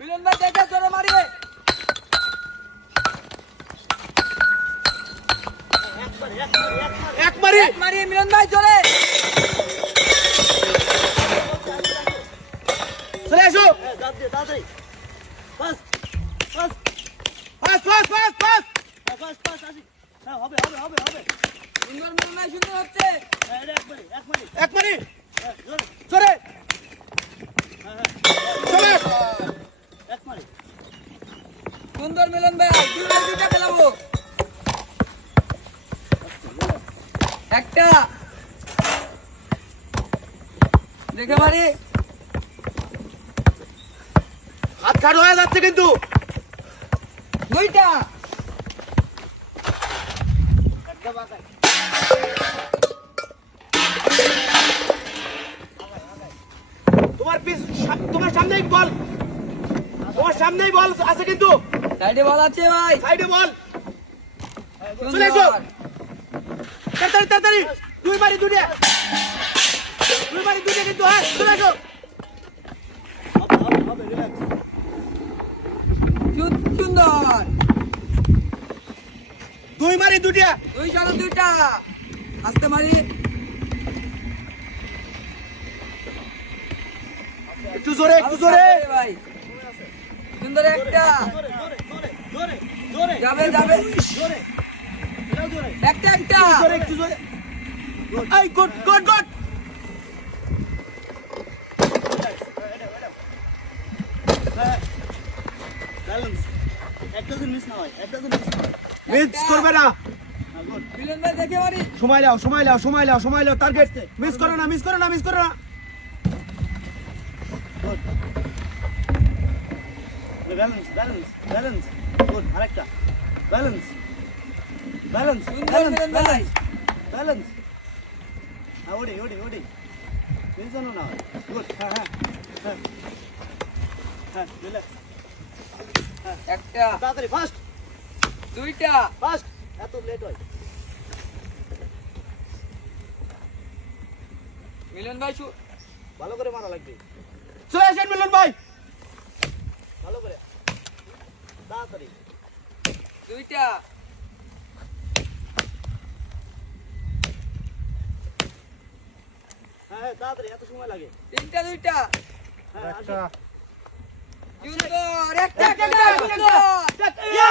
মিলন ভাই দেখে জোরে মারিয়ে এক মারি মারিয়ে মিলন ভাই জোরে চলে আসো তাড়াতাড়ি বাস বাস ফাস্ট ফাস্ট ফাস্ট ফাস্ট বাস বাস আসি হ্যাঁ হবে হবে হবে হবে সুন্দর মিলন ভাই সুন্দর হচ্ছে হ্যাঁ এটা এক মিনিট এক মারি হ্যাঁ জোরে সরে হ্যাঁ হ্যাঁ সরে এক মিনিট সুন্দর মিলন ভাই দুইটা খেলাবো একটা দেখে মারি হাত কাট হয়ে যাচ্ছে কিন্তু দুইটা একটা বাকাই তোমার সামনেই বল আছে কিন্তু সাইডে বল আছে ভাই সাইডে বল সুন্দর। চলে এসো। তাড়াতাড়ি তাড়াতাড়ি দুই মারি দুইটা কিন্তু হ্যাঁ চলে আসো হবে হবে হবে রিল্যাক্স সুন্দর দুই মারি দুইটা দুই চলো দুইটা আস্তে মারি একটু জোরে ভাই সুন্দর একটা জোরে জোরে জোরে জোরে যাবে যাবে জোরে এটাও জোরে একটা একটু জোরে এই গুড গুড গুড ব্যালেন্স একটা দিন মিস না হয় একটা দিন মিস না হয় মিস করবে না হ্যাঁ গুড মিলন ভাই দেখে মারি সময় লাও টার্গেট মিস করো না ব্যালেন্স ব্যালেন্স ব্যালেন্স গুড আরেকটা ব্যালেন্স ব্যালেন্স সুন্দর মিলন ভাই ব্যালেন্স হ্যাঁ ওডি মিস জানো না গুড হ্যাঁ হ্যাঁ হ্যাঁ হ্যাঁ রিল্যাক্স একটা তাড়াতাড়ি ফাস্ট দুইটা ফাস্ট এত লেট হয় মিলন ভাই ভালো করে মারা লাগবে চলে আসেন মিলন ভাই ভালো করে তাড়াতাড়ি দুইটা হ্যাঁ হ্যাঁ তাড়াতাড়ি এত সময় লাগে দুইটা হ্যাঁ একটা সুন্দর একটা একটা, সুন্দর ইয়া